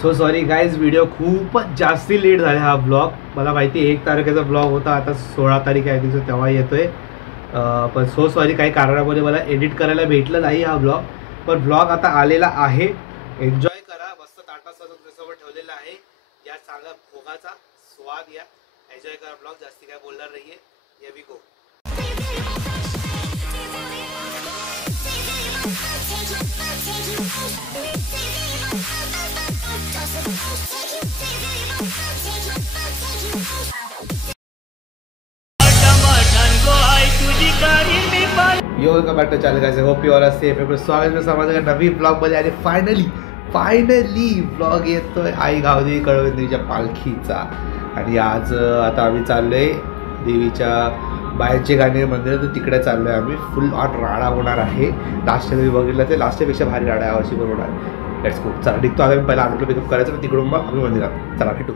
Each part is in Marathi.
सो सॉरी गाईज, व्हिडिओ खूपच जास्ती लेट झाला हा ब्लॉग. मला माहिती 1 तारखेचा ब्लॉग होता, आता 16 तारीख आहे दिवस तेव्हा येतोय. पण सो सॉरी, काही कारणामुळे मला एडिट करायला भेटलं नाही हा ब्लॉग. पण ब्लॉग आता आलेला आहे. एन्जॉय करा. मस्त ताटा तुमच्यासोबत ठेवलेला आहे. या चांगला भोगाचा स्वाद या. एन्जॉय करा ब्लॉग. जास्ती काय बोलणार नाहीये. ये वी गो. यो का बॅट चालू करायचं. Hope you all are safe. स्वागत आहे माझ्या नवीन ब्लॉगमध्ये. आणि फायनली ब्लॉग येतोय आई गावदेवी कळवणीच्या पालखीचा. आणि आज आता आम्ही चाललोय देवीच्या बाहेरचे गाणे मंदिर, तर तिकडे चाललोय आम्ही. फुल ऑन राडा होणार आहे. लास्ट टाइम मी बघितलं ते लास्ट टाइमपेक्षा भारी राडा आहे वर्षी पण होणार. Let's go. चला निघतो. आता मी पहिला आम्ही पिकअप करायचं, तिकडून मग आम्ही मंदिरात. चला भेटू.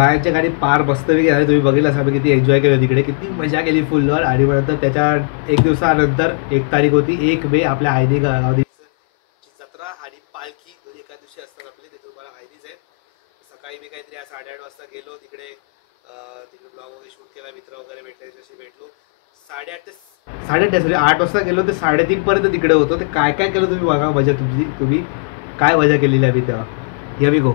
बायांच्या गाडी पार मस्तपैकी झाली. तुम्ही बघितलं आम्ही किती एन्जॉय केलं तिकडे, किती मजा केली फुलवर. आणि नंतर त्याच्या एक दिवसानंतर 1 तारीख होती 1 मे आपल्या आयदी गावाची जत्रा आणि पालखी दोन्ही एका दिवशी असतात आपले. ते तुम्हाला माहितीच आहे. सकाळी मी काहीतरी 8:30 वाजता गेलो तिकडे ब्लॉग वगैरे शूट केला, मित्र वगैरे भेटले, त्याच्याशी भेटलो. 8 वाजता गेलो ते 3:30 पर्यंत तिकडे होतो. ते काय काय केलं तुम्ही बघा, मजा तुम्ही काय मजा केलेली आम्ही तेव्हा. Here we go.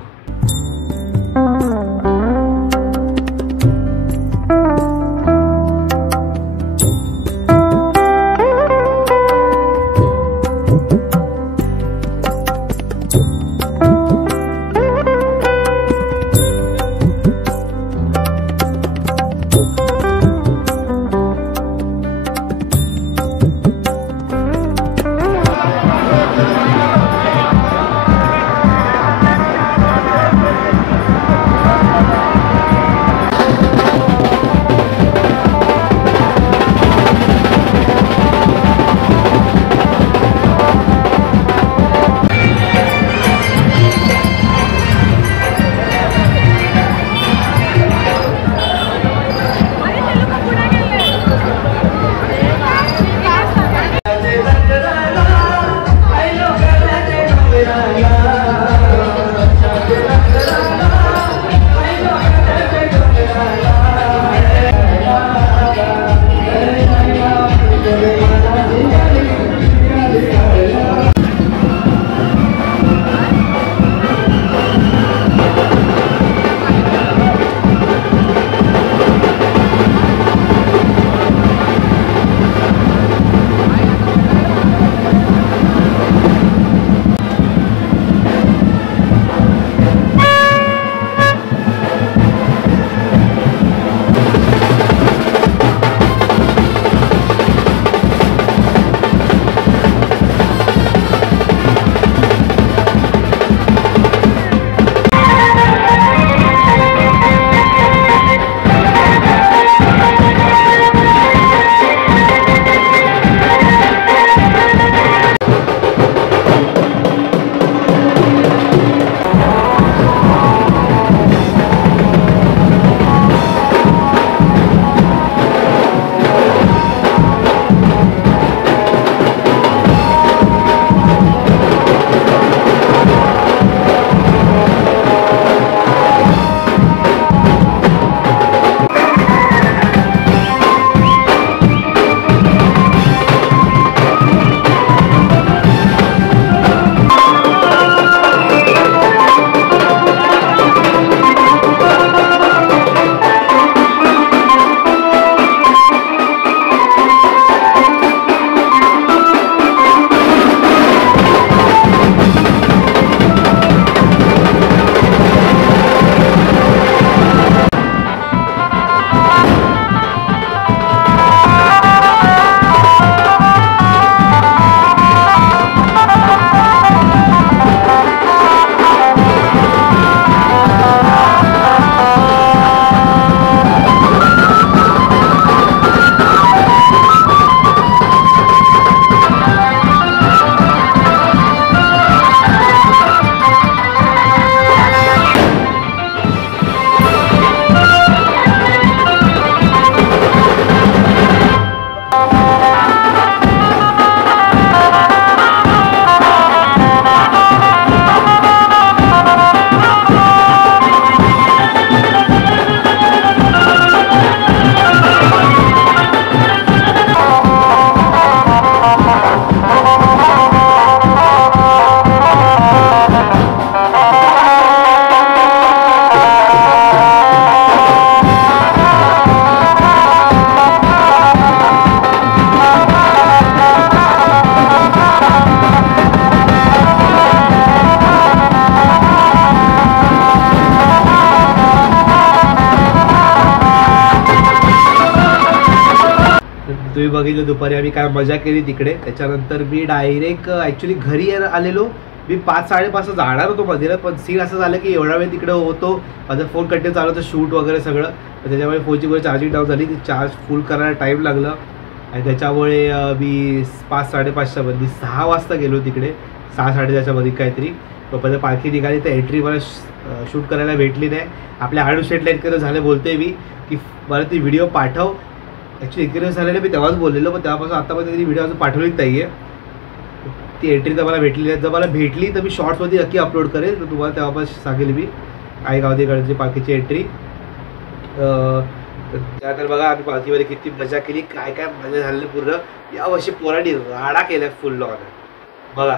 तुम्ही बघितलं दुपारी आम्ही काय मजा केली तिकडे. त्याच्यानंतर मी डायरेक्ट ॲक्च्युली घरी आलेलो. मी 5-5:30 जाणार होतो मंदिरात, पण सीन असं झालं की एवढा वेळ तिकडे होतो, माझा फोन कंटिन्यू चालू होतं, शूट वगैरे सगळं. तर त्याच्यामुळे फोनची पुढे चार्जिंग डाऊन झाली, ती चार्ज फुल करायला टाईम लागलं आणि त्याच्यामुळे मी 5-5:30च्या मध्ये 6 वाजता गेलो तिकडे, 6-6:30च्या मध्ये काहीतरी. तोपर्यंत पालखी निघाली. तर एंट्री मला शूट करायला भेटली नाही. आपल्या आडू शेटलाईन करत झालं बोलते मी की मला ती व्हिडिओ पाठव. ॲक्च्युली एक्सपिरियन्स झालेलं मी तेव्हाच बोललेलो, पण तेव्हापासून आतापर्यंत ती व्हिडिओ अजून पाठवलीच नाही आहे. ती एंट्री तर मला भेटली नाही. जर मला भेटली तर मी शॉर्ट्समध्ये नक्की अपलोड करेल, तर तुम्हाला तेव्हापासून सांगेल मी आई गावदेकडची पालखीची एंट्री. त्यानंतर बघा आम्ही पालखीमध्ये किती मजा केली, काय काय मजा झाली पूर्ण. यावर्षी पोरांनी राडा केला फुल लॉन बघा.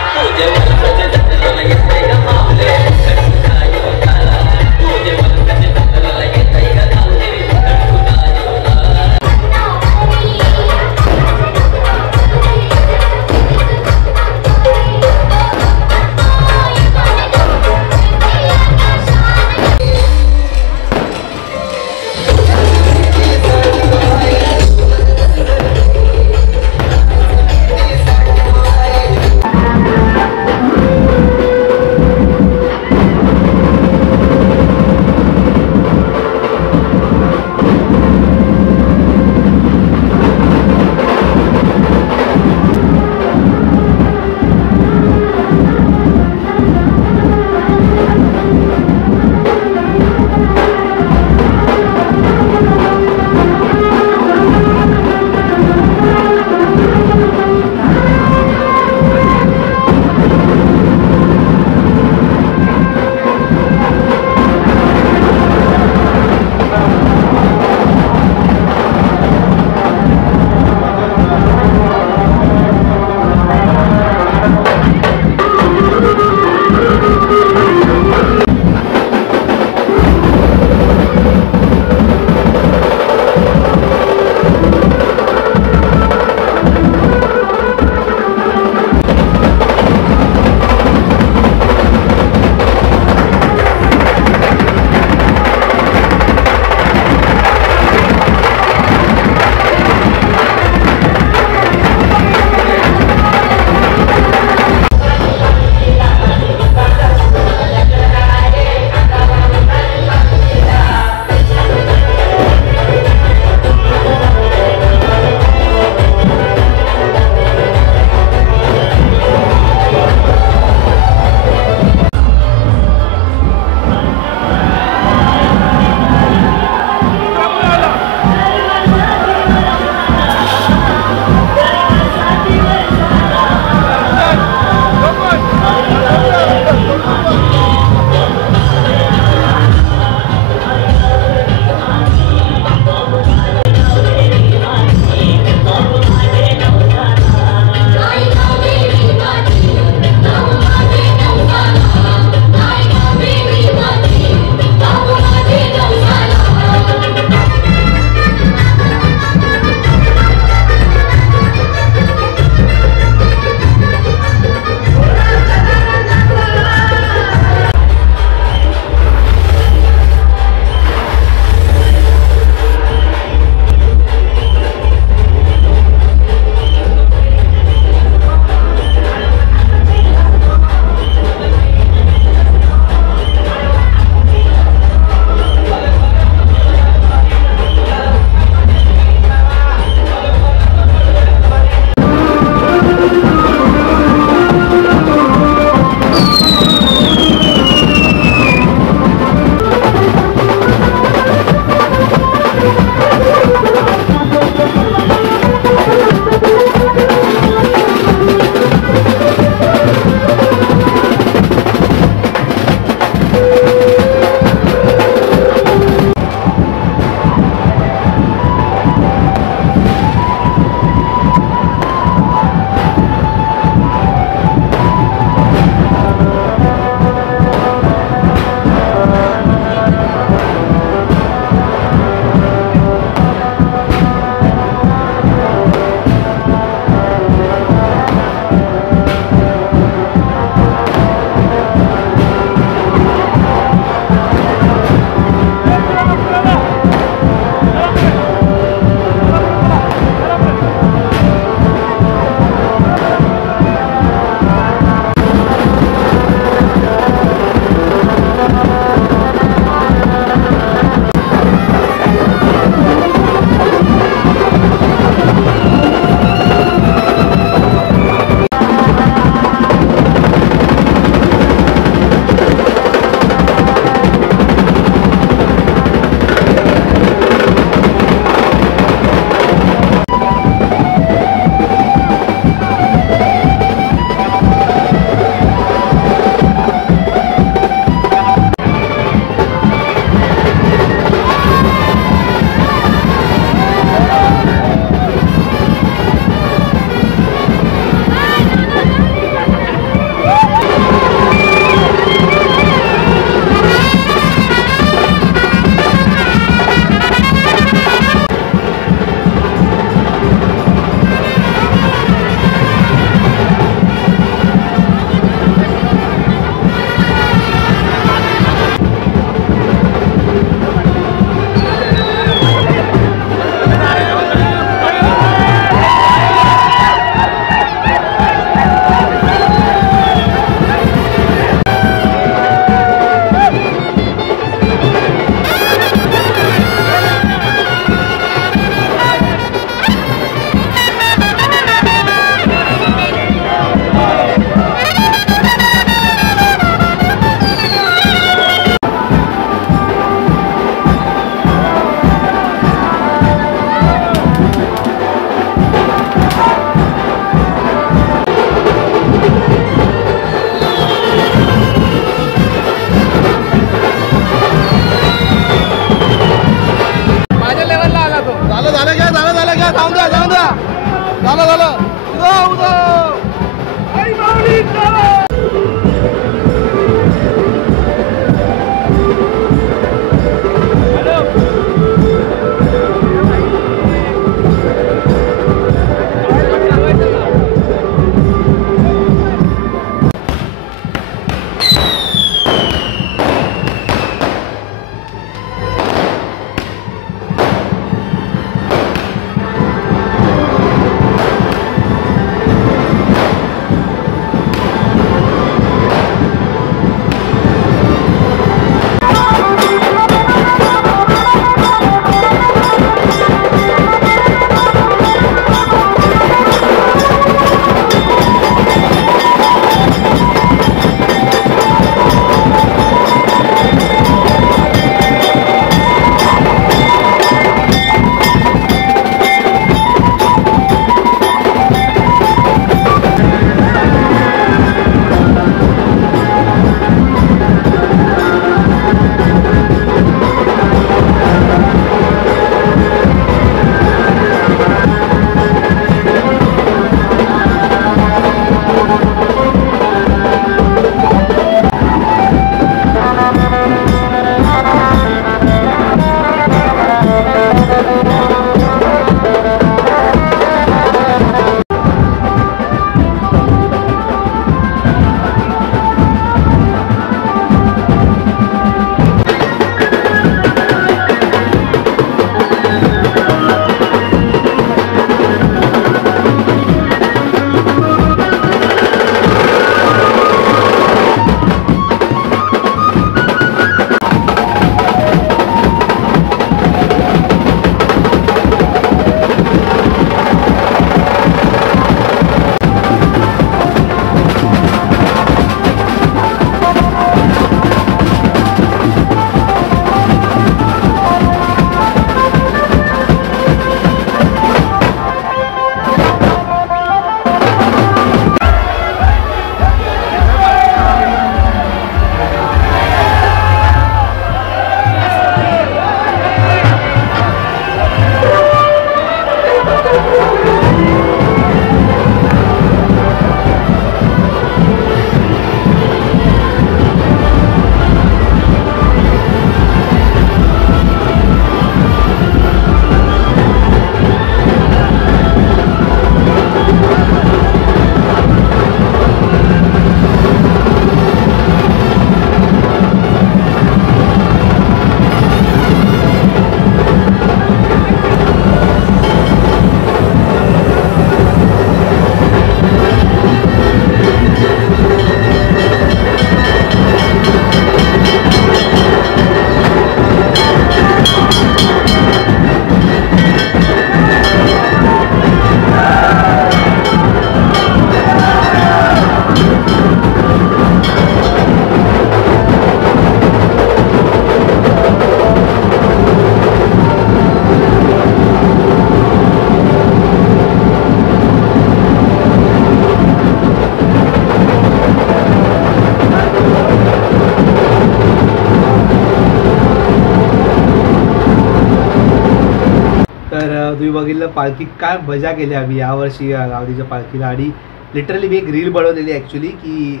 तुम्ही बघितलं पालखी काय मजा केली आम्ही यावर्षी गावडीच्या पालखीला. आणि लिटरली मी एक रील बनवलेली ॲक्च्युली की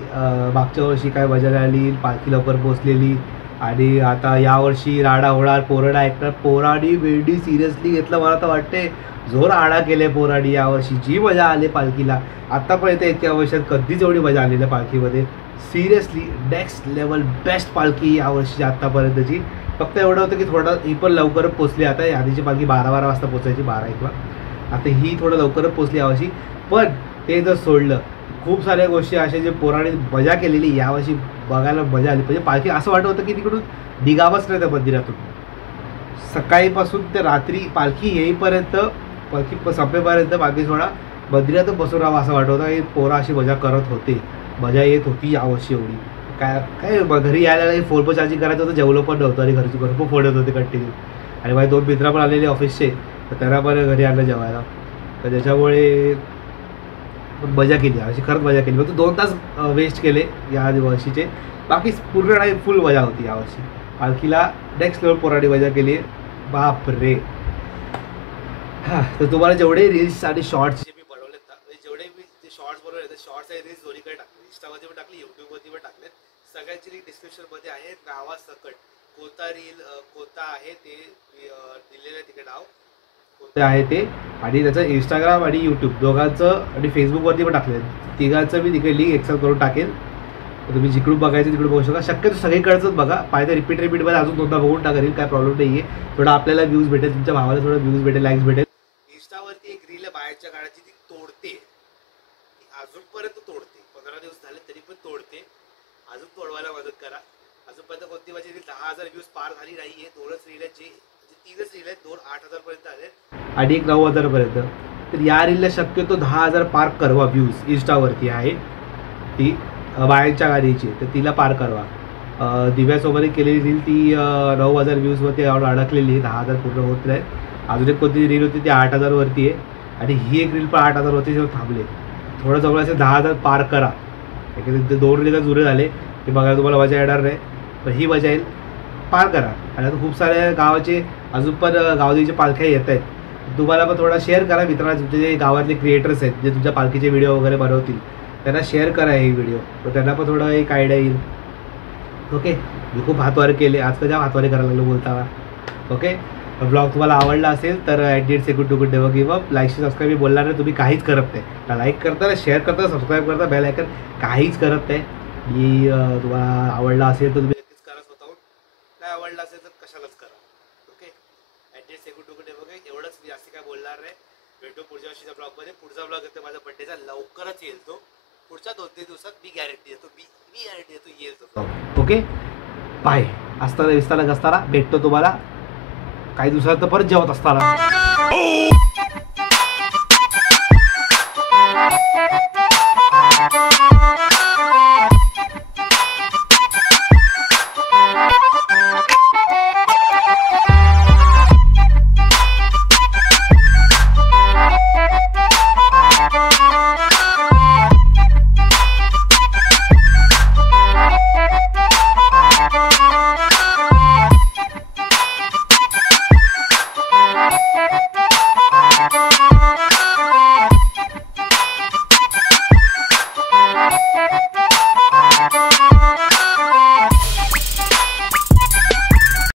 मागच्या वर्षी काय मजा आली, पालखी लवकर पोचलेली. आणि आता यावर्षी राडा होणार, पोराडा ऐकणार. पोराडी वेडी सिरियसली घेतलं, मला तर वाटते जोर आडा केले पोराडी यावर्षी. जी मजा आली पालखीला आत्तापर्यंत इतक्या वर्षात कधीच एवढी मजा आली नाही पालखीमध्ये. सिरियसली नेक्स्ट लेवल बेस्ट पालखी यावर्षी आत्तापर्यंतची. फक्त एवढं होतं की थोडं ही पण लवकर पोचली. आता आधीची पालखी 12 वाजता पोचायची, 12-1ला. आता ही थोडं लवकरच पोचली यावर्षी. पण ते जर सोडलं खूप साऱ्या गोष्टी अशा जे पोराने मजा केलेली यावर्षी बघायला मजा आली. म्हणजे पालखी असं वाटत होतं की तिकडून निघावंच नाही त्या मंदिरातून. सकाळीपासून ते रात्री पालखी येईपर्यंत, पालखी संपेपर्यंत पालखी सोडा मंदिरातून बसून राहावं असं वाटत होतं. की पोरं अशी मजा करत होते, मजा येत होती यावर्षी एवढी. काय घरी यायला फोन पण चार्जिंग करायचं होतं, जेवलं पण नव्हतं आणि घरची घर पण फोन येत होते कंटिन्यू. आणि माझे 2 मित्र पण आलेले ऑफिसचे, तर त्यांना पण घरी आणलं जेवायला. तर त्याच्यामुळे मजा केली यावर्षी, खरंच मजा केली. फक्त 2 तास वेस्ट केले या वर्षीचे, बाकी पूर्ण टाईम फुल मजा होती यावर्षी. पालखीला नेक्स्ट लेवल पोराडी मजा केली. बाप रे. हां, तर तुम्हाला जेवढे रील्स आणि शॉर्ट्स जे मी बनवलेत ना, म्हणजे जेवढे मी जे शॉर्ट्स बनवले ते शॉर्ट्स आणि रील्स दोन्हीकडे टाकले. इंस्टामध्ये पण टाकले, यूट्यूबवरती पण टाकलेत. सगळ्यांची लिंक डिस्क्रिप्शनमध्ये आहे. नावासकट कोणता रील कोणता आहे ते दिलेलं आहे तिकडे नाव कोणतं आहे ते, आणि त्याचं इंस्टाग्राम आणि यूट्यूब दोघांचं आणि फेसबुकवरती पण टाकले. तिघांचं मी तिकडे लिंक एक्सेप्ट करून टाकेल. तर तुम्ही जिकडून बघायचं तिकडून बघू शकता. शक्यतो सगळीकडचंच बघा. पाहिजे रिपीटमध्ये अजून दोनदा बघून टाका रील, काय प्रॉब्लेम नाही आहे. थोडा आपल्याला व्ह्यूज भेटेल, तुमच्या भावाला थोडं व्ह्यूज भेटेल, लाईक्स भेटेल. इंस्टावरती एक रील आहे बाहेरच्या काळाची, ती तोडते अजूनपर्यंत तोडते. 15 दिवस झाले तरी पण तोडते. अजून तोडवायला मदत करा. अजूनपर्यंत कोणती माझी रील 10,000 व्ह्यूज पार झाली नाहीये. 2च रील आहेत, जे 3च रील आहेत. 2 8,000 पर्यंत आले आणि एक 9,000 पर्यंत. तर या रीलला शक्यतो 10,000 पार करवा. व्ह्यूज इंस्टावरती आहे ती बायांच्या गाडीची, तर तिला पार करवा. दिव्यासोबत केलेली रील ती 9,000 व्ह्यूजवरती अडकलेली आहे. 10,000 पूर्ण होत नाही. अजून एक कोणती रील होती ती 8,000 वरती आहे, आणि ही एक रील पण 8,000 वरती जेव्हा थांबले. थोडं जवळ असे 10,000 पार करा. ते 2 रील जुरे झाले ते बघायला तुम्हाला मजा येणार नाही, पण ही मजा येईल. पार करा. आणि आता खूप साऱ्या गावाचे अजून पण गावदेवीच्या पालख्या येत आहेत. तुम्हाला पण थोडा शेअर करा मित्रांना. तुमचे जे गावातले क्रिएटर्स आहेत जे तुमच्या पालखीचे व्हिडिओ वगैरे बनवतील, त्यांना शेअर करा हे व्हिडिओ, तर त्यांना पण थोडं एक आयडिया येईल. ओके, मी खूप हातवारे केले आजकाल, ज्या हातवारे करायला लागलो बोलताना. ओके, ब्लॉग तुम्हाला आवडला असेल तर at second to good dev give up. Like subscribe मी बोलणार नाही, तुम्ही काहीच करत नाही. ना लाईक करता, ना शेअर करता, सबस्क्राईब करता, बेल आयकन काहीच करत नाही. मी तुम्हाला आवडला असेल तर तुम्ही नक्कीच करा स्वतःहून. नाही आवडला असेल तर कशालाच करा. Okay, at second to good dev give, एवढंच. मी जास्त काय बोलणार नाही. भेटू पुढच्या वर्षीच्या ब्लॉगमध्ये. पुढचा ब्लॉग येतो माझ्या बड्डेचा, लवकरच येईल तो. पुढच्या 2-3 दिवसात मी गॅरंटी देतो. मी गॅरंटी देतो येईल तो. Okay, bye. असताना विस्तारा असताना भेटतो तुम्हाला काही दिवसात परत जेवत असताना.